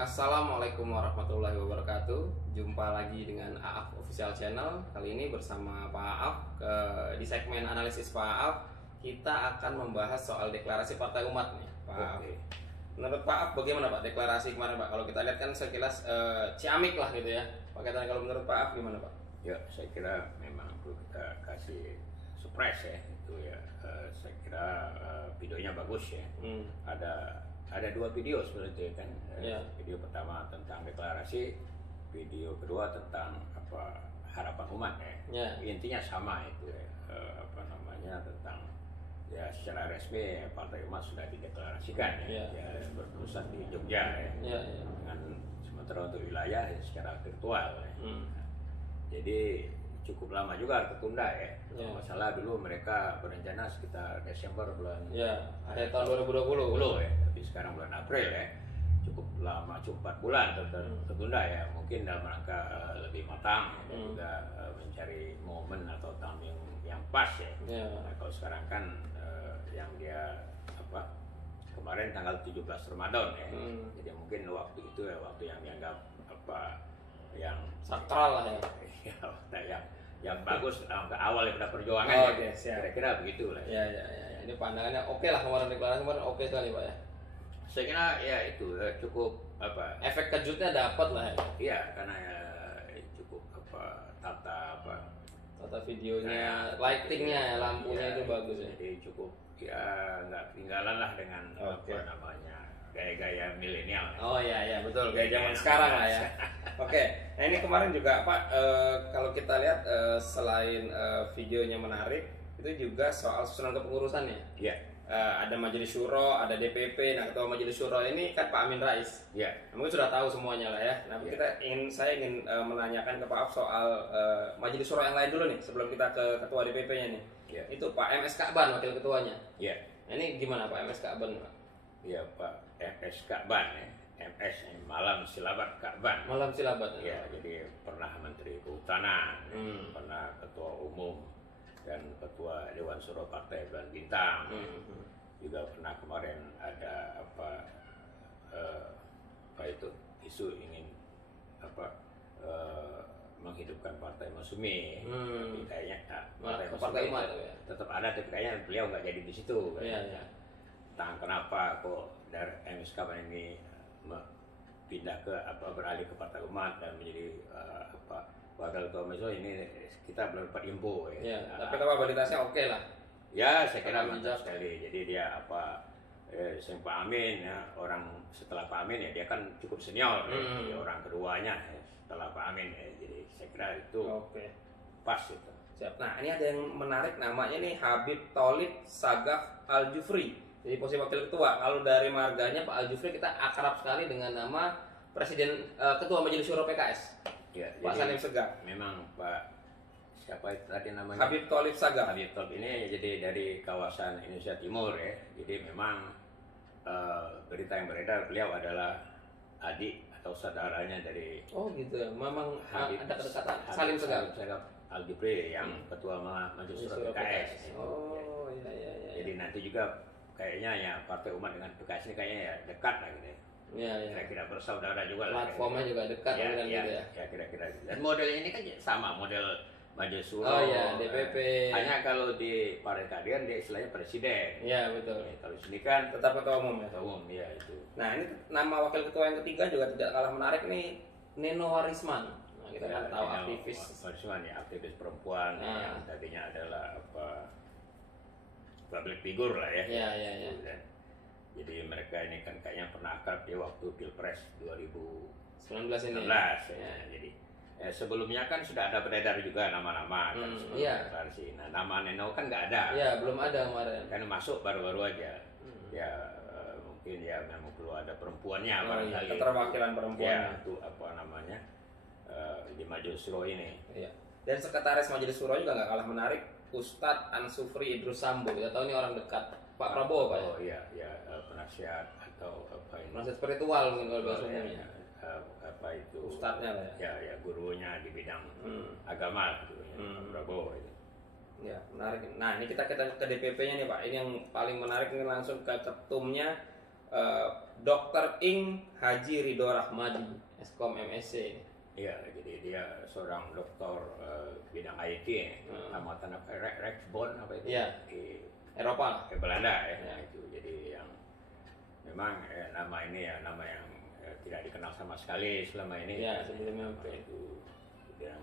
Assalamualaikum warahmatullahi wabarakatuh. Jumpa lagi dengan Aaf Official Channel. Kali ini bersama Pak Aaf di segmen analisis Pak Aaf kita akan membahas soal deklarasi Partai Umat nih, Pak Aaf. Menurut Pak Aaf bagaimana Pak deklarasi kemarin Pak? Kalau kita lihat kan sekilas ciamik lah gitu ya. Pakaian kalau menurut Pak Aaf gimana Pak? Ya, saya kira memang perlu kita kasih surprise ya itu ya. Saya kira videonya bagus ya. Ada dua video sebenarnya kan. Video pertama tentang deklarasi, video kedua tentang harapan umat ya. Intinya sama itu ya. Tentang ya secara resmi Partai Umat sudah dideklarasikan ya, berpusat di Jogja ya. Dengan sementara untuk wilayah ya, secara virtual ya. Jadi cukup lama juga tertunda ya. Masalah dulu mereka berencana sekitar Desember akhir tahun 2020 ya. Tapi sekarang bulan April ya. Cukup lama, cukup 4 bulan tertunda ya. Mungkin dalam rangka lebih matang dan juga mencari momen atau timing yang pas ya. Nah, kalau sekarang kan yang dia kemarin tanggal 17 Ramadan ya. Jadi mungkin waktu itu ya waktu yang dianggap yang sakral lah ya. yang bagus ke awal pada perjuangan ya. Kira-kira begitu lah. Ini pandangannya oke lah kemarin deklarasi kemarin oke sekali Pak ya. Saya kira ya itu cukup efek kejutnya dapat lah ya. Iya, karena cukup tata videonya, lightingnya, lampunya itu bagus ya. Jadi cukup ya nggak ketinggalan lah dengan gaya-gaya milenial. Oh iya betul, gaya zaman sekarang lah ya. Oke, nah ini kemarin juga Pak, kalau kita lihat selain videonya menarik, itu juga soal susunan kepengurusannya. Iya. Ada Majelis Syuro, ada DPP. Nah, ketua Majelis Syuro ini kan Pak Amin Rais. Iya. Mungkin sudah tahu semuanya lah ya. Nah, saya ingin menanyakan ke Pak Aaf soal Majelis Syuro yang lain dulu nih, sebelum kita ke ketua DPP-nya nih. Iya. Itu Pak MS Ka'ban wakil ketuanya. Iya. Nah, ini gimana Pak MS Ka'ban Pak? Iya Pak MS Ka'ban ya. MS Malam Silabat Ka'ban. Malam Silabat. Ya, jadi pernah Menteri Kehutanan, pernah Ketua Umum dan Ketua Dewan Syuro Partai Bulan Bintang. Juga pernah kemarin ada itu isu ingin menghidupkan Partai Masyumi. Tapi kayaknya Partai Umat tetap ada, tapi kayaknya beliau nggak jadi di situ. Entah kenapa kok dari MSK ini pindah ke beralih ke Partai Umat dan menjadi wakil ketua Majelis. Ini kita belum dapat info ya. Tapi kapabilitasnya oke lah. Ya, saya kira mantap sekali. Jadi dia Pak Amin ya, orang setelah Pak Amin ya, dia kan cukup senior ya. Jadi orang keduanya ya, setelah Pak Amin ya. Jadi saya kira itu pas itu. Siap. Nah, ini ada yang menarik namanya nih Habib Tholib Sagaf Al-Jufri. Jadi posisi wakil ketua. Kalau dari marganya Pak Al-Jufri kita akrab sekali dengan nama Presiden Ketua Majelis Syuro PKS. Ya, Pak Salim Segaf. Memang Pak siapa itu tadi namanya? Habib Tholib Sagaf. Habib Tholib ini jadi dari kawasan Indonesia Timur ya. Jadi memang berita yang beredar beliau adalah adik atau saudaranya dari gitu ya. Memang Habib, ada kedekatan Salim Segaf. Al-Jufri yang ketua Majelis Syuro PKS. Iya. Jadi nanti juga kayaknya ya Partai Umat dengan PKS ini kayaknya ya dekat lah gitu ya. Kira-kira bersaudara juga lah. Platformnya juga dekat gitu ya. Ya kira-kira. Dan modelnya ini kan sama model Majelis Syuro. DPP. Hanya kalau di Partai Keadilan dia istilahnya presiden. Iya betul. Kalau sini kan tetap ketua umum ya. Ketua umum ya itu. Nah ini nama wakil ketua yang ketiga juga tidak kalah menarik nih, Neno Warisman. Nah, kita kan tahu aktivis. Warisman ya, aktivis perempuan yang tadinya adalah public figure lah ya. Iya. Jadi mereka ini kan kayaknya pernah akrab di waktu Pilpres 2019 ini. Ya. Jadi sebelumnya kan sudah ada beredar juga nama-nama kan sebelum deklarasi. Nah, nama Neno kan nggak ada. Iya, belum ada kemarin. Kan masuk baru-baru aja. Ya mungkin ya memang perlu ada perempuannya barangkali. Keterwakilan perempuan. Ya, itu di Majelis Syuro ini. Iya. Dan sekretaris Majelis Syuro juga nggak kalah menarik, Ustadz Ansufri Idrus Sambo. Kita tahu ini orang dekat Pak Prabowo Pak. Ya, penasihat atau ini. Penasihat spiritual mungkin kalau bahasa umumnya. Itu Ustadznya lah ya. Ya gurunya di bidang agama gitu ya, Pak Prabowo itu. Ya, menarik. Nah, ini kita ke DPP-nya nih Pak. Ini yang paling menarik, ini langsung ke ketumnya Dr. Ing Haji Ridho Rahmadi, Eskom MSc. Iya, jadi dia seorang dokter bidang IT ya. Amatan apa? Rijksbond apa itu? Iya. Di Eropa. Belanda ya. Nah, itu jadi yang memang nama ini ya nama yang tidak dikenal sama sekali selama ini. Iya, sebelumnya itu yang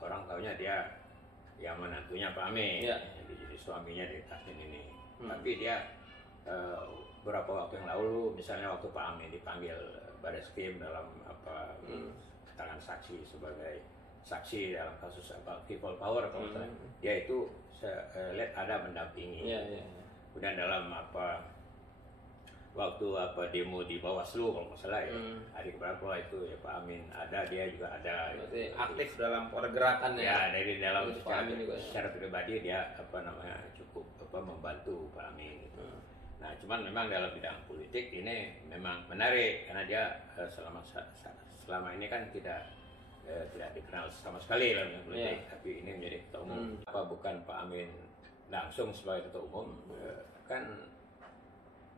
orang taunya dia yang menantunya Pak Amin. Iya. Jadi suaminya di Tasmin ini. Tapi dia beberapa waktu yang lalu, misalnya waktu Pak Amin dipanggil Bareskrim dalam apa keterangan saksi sebagai saksi dalam kasus apa people power kalau misalnya, dia itu lihat ada mendampingi. Kemudian dalam apa waktu apa demo di Bawaslu kalau nggak salah ya, hari berapa itu ya Pak Amin ada, dia juga ada. Berarti aktif dalam pergerakan ya. Dari dalam secara pribadi dia apa namanya cukup apa membantu Pak Amin gitu. Nah, cuman memang dalam bidang politik ini memang menarik karena dia selama ini kan tidak dikenal sama sekali dalam bidang politik, tapi ini menjadi ketua umum. Apa bukan Pak Amin langsung sebagai ketua umum? Kan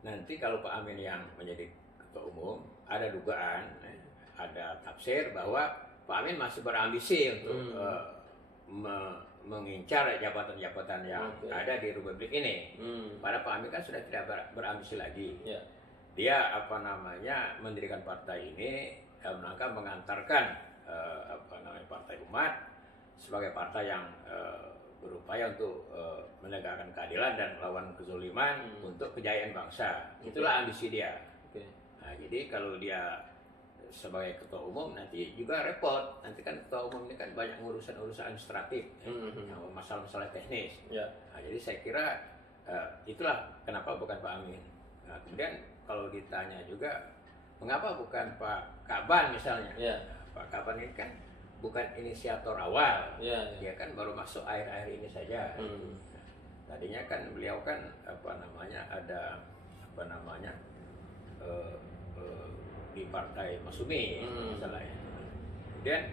nanti kalau Pak Amin yang menjadi ketua umum, ada dugaan, ada tafsir bahwa Pak Amin masih berambisi untuk mengincar jabatan-jabatan yang ada di Republik ini. Padahal Pak Amin kan sudah tidak berambisi lagi. Dia apa namanya mendirikan partai ini dalam rangka mengantarkan apa namanya Partai Umat sebagai partai yang berupaya untuk menegakkan keadilan dan melawan kezaliman untuk kejayaan bangsa. Itulah ambisi dia. Nah, jadi kalau dia sebagai ketua umum nanti juga repot. Nanti kan ketua umum ini kan banyak urusan-urusan administratif, masalah-masalah teknis. Nah, jadi saya kira itulah kenapa bukan Pak Amin. Nah, kemudian kalau ditanya juga mengapa bukan Pak Kaban misalnya. Pak Kaban ini kan bukan inisiator awal, dia kan baru masuk akhir-akhir ini saja. Tadinya kan beliau kan apa namanya ada apa namanya di Partai Masyumi misalnya. Kemudian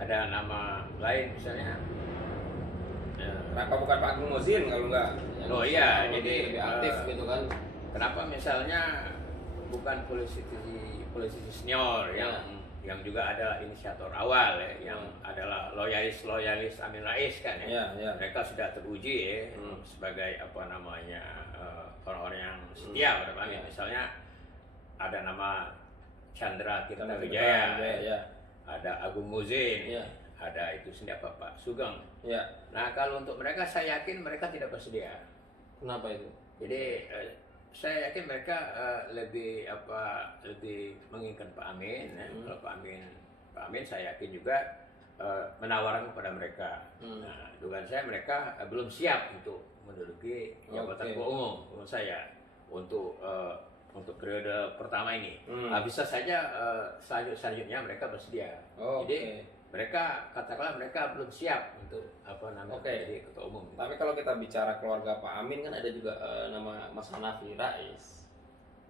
ada nama lain misalnya. Kenapa bukan Pak Agung Muzin kalau enggak? Oh iya, jadi lebih aktif gitu kan. Kenapa misalnya bukan politisi senior yang juga adalah inisiator awal ya, yang adalah loyalis Amin Rais kan ya. Mereka sudah teruji ya sebagai apa namanya orang-orang yang setia pada Pak Amin. Misalnya ada nama Chandra Tirta Wijaya, ada Agung Muzin, ada itu sendiri Pak Sugeng. Nah, kalau untuk mereka saya yakin mereka tidak bersedia. Kenapa itu? Jadi saya yakin mereka lebih menginginkan Pak Amin. Kalau Pak Amin saya yakin juga menawarkan kepada mereka. Nah, dugaan saya mereka belum siap untuk menduduki jabatan ketua umum menurut saya untuk periode pertama ini. Bisa saja selanjutnya mereka bersedia. Jadi mereka katakanlah mereka belum siap untuk apa namanya jadi ketua umum. Tapi kalau kita bicara keluarga Pak Amin kan ada juga nama Mas Hanafi Rais.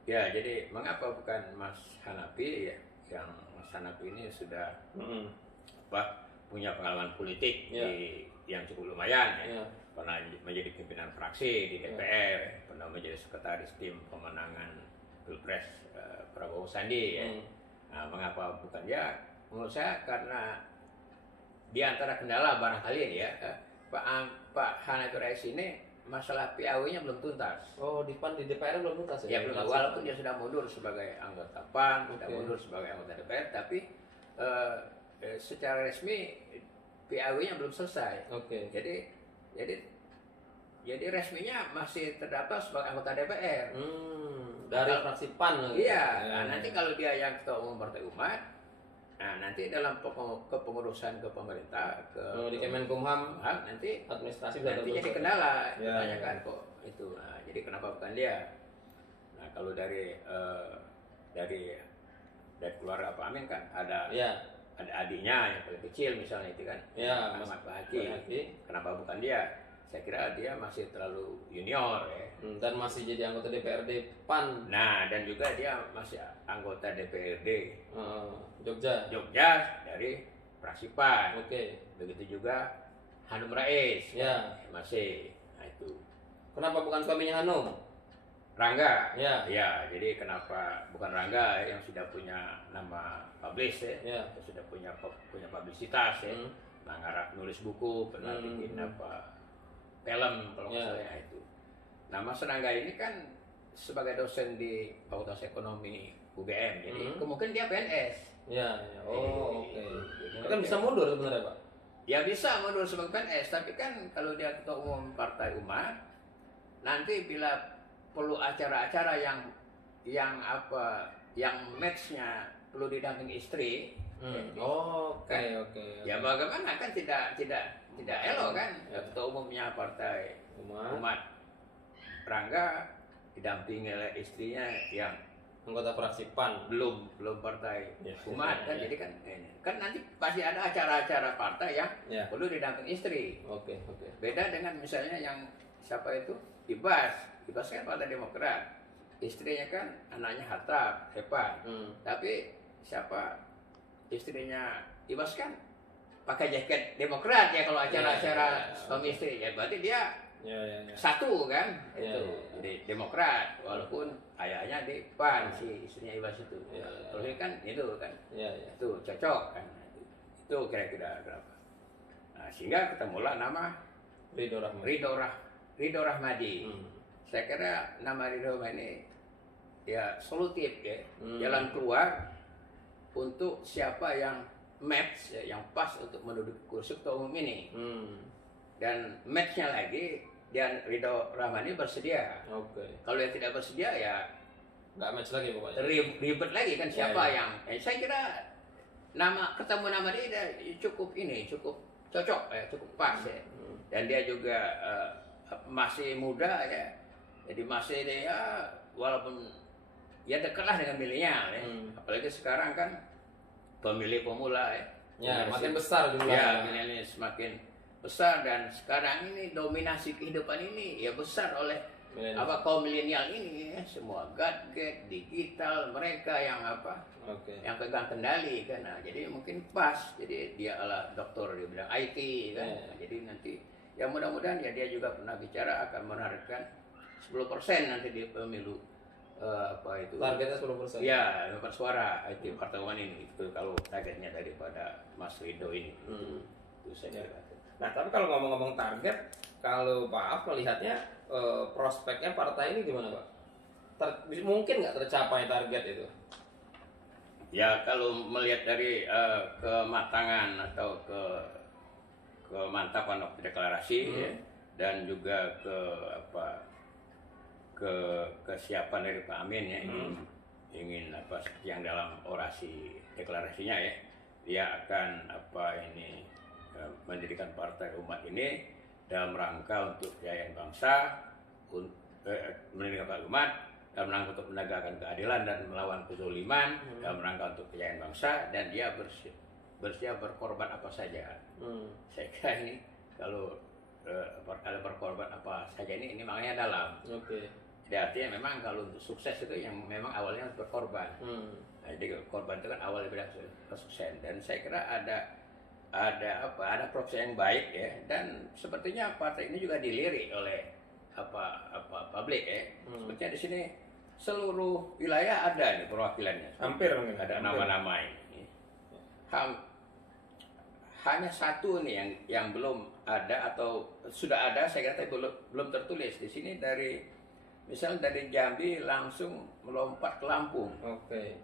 Ya, jadi mengapa bukan Mas Hanafi ya? Yang Mas Hanafi ini sudah punya pengalaman politik yang cukup lumayan ya. Pernah menjadi pimpinan fraksi di DPR, pernah menjadi sekretaris tim pemenangan Pilpres Prabowo Sandi ya. Nah, mengapa bukan dia? Menurut saya karena di antara kendala barangkali ya Pak Hanafi Rais ini masalah PAW-nya belum tuntas. Di DPR belum tuntas ya? Ya belum, walaupun dia sudah mundur sebagai anggota PAN, sudah mundur sebagai anggota DPR, tapi secara resmi PAW-nya belum selesai. Jadi resminya masih terdaftar sebagai anggota DPR. Dari fraksi PAN. Iya. Nah, nanti kalau dia yang ketua umum Partai Umat, nah nanti dalam kepengurusan ke pemerintah di Kemenkumham nanti administrasi nanti jadi kendala. Ditanyakan kok itu. Nah, jadi kenapa bukan dia? Nah, kalau dari keluarga Pak Amin kan ada adiknya yang paling kecil misalnya itu kan, Ahmad Bahaki. Kenapa bukan dia? Saya kira dia masih terlalu junior ya. Dan masih jadi anggota DPRD PAN. Nah, dan juga dia masih anggota DPRD Jogja dari fraksi PAN. Begitu juga Hanum Rais. Ya. Masih. Nah, itu. Kenapa bukan suaminya Hanum? Rangga. Ya, jadi kenapa bukan Rangga yang sudah punya nama publish ya, sudah punya publisitas ya, pernah nulis buku, pernah bikin film kalau nggak salah itu. Nah, Mas Rangga ini kan sebagai dosen di Fakultas Ekonomi UGM, jadi kemungkinan dia PNS. Oke. Kan bisa mundur sebenarnya, Pak? Ya bisa mundur sebagai PNS, tapi kan kalau dia ketua umum Partai Umat, nanti bila perlu acara-acara yang matchnya perlu didampingi istri. Oke. Ya bagaimana kan tidak elok kan ketua umumnya Partai Umat Rangga didampingi oleh istrinya yang anggota fraksi PAN belum Partai Umat kan. Jadi kan nanti pasti ada acara-acara partai yang perlu didampingi istri. Oke. Beda dengan misalnya yang siapa itu Ibas kan Partai Demokrat, istrinya kan anaknya Hatta Hepan, tapi siapa istrinya Ibas kan pakai jaket Demokrat ya kalau acara-acara suami istri ya, berarti dia satu kan itu jadi Demokrat walaupun ayahnya di PAN si istrinya Ibas itu. Terus kan itu kan itu cocok kan, itu kira-kira berapa. Nah, sehingga ketemulah nama Ridho Rahmadi. Saya kira nama Ridho ini ya solutif ya, jalan keluar untuk siapa yang match ya, yang pas untuk menduduki kursi ketua umum ini. Dan matchnya lagi dan Ridho Rahmadi bersedia. Kalau yang tidak bersedia ya nggak match lagi pokoknya. Ribet lagi kan siapa yang. Saya kira ketemu nama dia cukup cocok ya, cukup pas ya. Dan dia juga masih muda ya. Jadi masih dia walaupun ya dekatlah dengan milenial ya. Apalagi sekarang kan pemilih pemula ya. Makin besar jumlahnya. Ya, milenial semakin besar dan sekarang ini dominasi kehidupan ini ya besar oleh kaum milenial ini ya. Semua gadget, digital, mereka yang yang pegang kendali kan. Nah, jadi mungkin pas. Jadi dia adalah doktor di bidang IT kan. Nah, jadi nanti ya mudah-mudahan ya dia juga pernah bicara akan menargetkan 10% nanti di pemilu targetnya 10%. Ya, dapat suara itu Partai Umat ini itu kalau targetnya daripada Mas Ridho ini. Itu saya kira. Nah, tapi kalau ngomong-ngomong target, kalau Pak Af melihatnya prospeknya partai ini gimana, Pak? Mungkin nggak tercapai target itu? Ya, kalau melihat dari kematangan atau kemantapan waktu deklarasi ya, dan juga kesiapan dari Pak Amin ya, ingin seperti yang dalam orasi deklarasinya ya, dia akan mendirikan Partai Umat ini dalam rangka untuk kejayaan bangsa, mendirikan Partai Umat dalam rangka untuk menegakkan keadilan dan melawan kezaliman, dalam rangka untuk kejayaan bangsa, dan dia bersiap berkorban apa saja. Saya kira ini kalau ada berkorban apa saja ini maknanya dalam. Jadi artinya memang kalau untuk sukses itu yang memang awalnya harus berkorban. Nah, jadi korban itu kan awal daripada sukses. Dan saya kira ada proses yang baik ya, dan sepertinya partai ini juga dilirik oleh publik ya. Sepertinya di sini seluruh wilayah ada nih perwakilannya. Hampir ada nama-nama ini. Hanya satu nih yang belum ada atau sudah ada, saya kira belum tertulis di sini. Misal dari Jambi langsung melompat ke Lampung.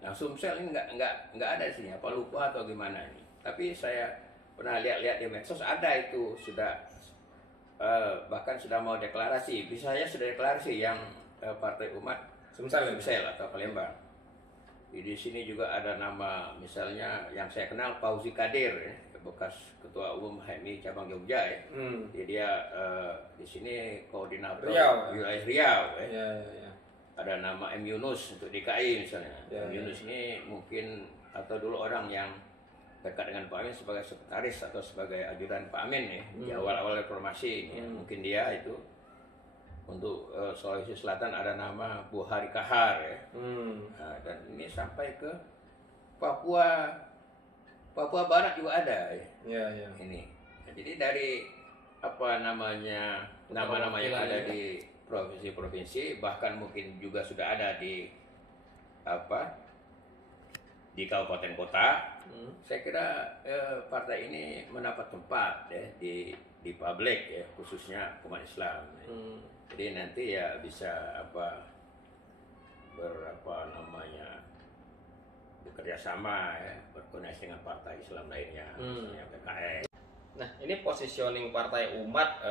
Nah, Sumsel ini nggak ada di sini. Apa lupa atau gimana ini? Tapi saya pernah lihat di medsos ada itu sudah bahkan sudah mau deklarasi. Bisa saja sudah deklarasi yang Partai Umat Sumsel atau Palembang. Di sini juga ada nama misalnya yang saya kenal Fauzi Kadir ya, bekas ketua umum HMI cabang Jogja ya. Jadi dia di sini koordinator wilayah Riau ya. Ada nama M Yunus untuk DKI misalnya. M Yunus ini mungkin atau dulu orang yang dekat dengan Pak Amin sebagai sekretaris atau sebagai ajudan Pak Amin ya di awal-awal reformasi ini. Mungkin dia itu. Untuk Sulawesi Selatan ada nama Bu Hari Kahar ya. Nah, dan ini sampai ke Papua Barat juga ada ya. Ini. Nah, jadi dari nama-nama yang ada di provinsi-provinsi, bahkan mungkin juga sudah ada di di kabupaten kota. Saya kira partai ini mendapat tempat ya di publik ya, khususnya umat Islam. Jadi nanti ya bisa bekerja sama ya, berkoordinasi dengan partai Islam lainnya, misalnya PKS. Nah, ini positioning partai umat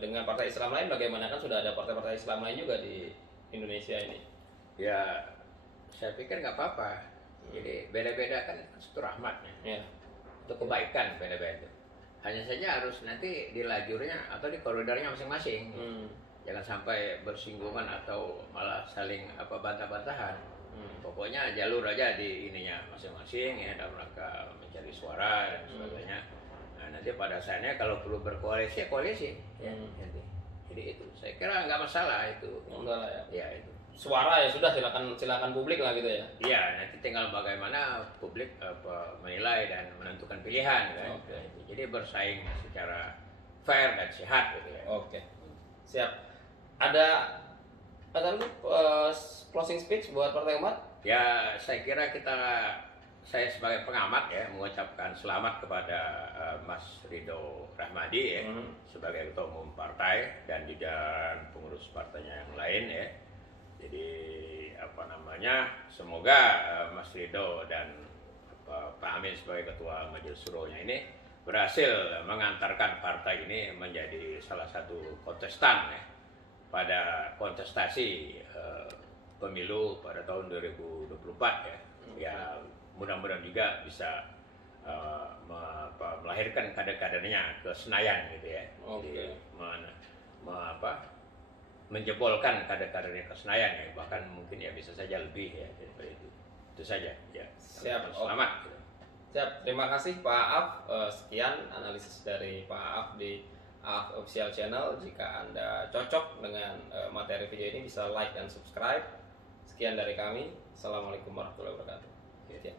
dengan partai Islam lain bagaimana? Kan sudah ada partai-partai Islam lain juga di Indonesia ini. Ya, saya pikir nggak apa-apa. Jadi beda-beda kan itu rahmatnya. Ya. Itu kebaikan beda-beda. Hanya saja harus nanti di lajurnya atau di koridornya masing-masing. Jangan sampai bersinggungan atau malah saling bantah-bantahan. Pokoknya jalur aja di ininya masing-masing ya, dalam rangka mencari suara dan sebagainya. Nah, nanti pada saatnya kalau perlu berkoalisi, koalisi. Ya, jadi itu saya kira nggak masalah itu. Enggak lah ya. Ya itu. Suara ya sudah, silakan publik lah gitu ya. Iya, nanti tinggal bagaimana publik menilai dan menentukan pilihan kan. Oke. Jadi bersaing secara fair dan sehat gitu ya. Oke. Siap. Ada closing speech buat Partai Umat? Ya, saya kira saya sebagai pengamat ya mengucapkan selamat kepada Mas Ridho Rahmadi ya sebagai ketua umum partai dan juga pengurus partainya yang lain ya. Jadi semoga Mas Ridho dan Pak Amin sebagai ketua Majelis Syuro-nya ini berhasil mengantarkan partai ini menjadi salah satu kontestan ya, pada kontestasi pemilu pada tahun 2024 ya. Ya mudah-mudahan juga bisa melahirkan kader-kadernya ke Senayan gitu ya. Jadi menjebolkan kader-kadernya ke Senayan ya, bahkan mungkin ya bisa saja lebih ya daripada itu. Itu saja ya. Siap. Selamat. Siap. Terima kasih Pak Aaf. Sekian analisis dari Pak Aaf di Aaf Official Channel. Jika Anda cocok dengan materi video ini bisa like dan subscribe. Sekian dari kami. Assalamualaikum warahmatullahi wabarakatuh. Ya.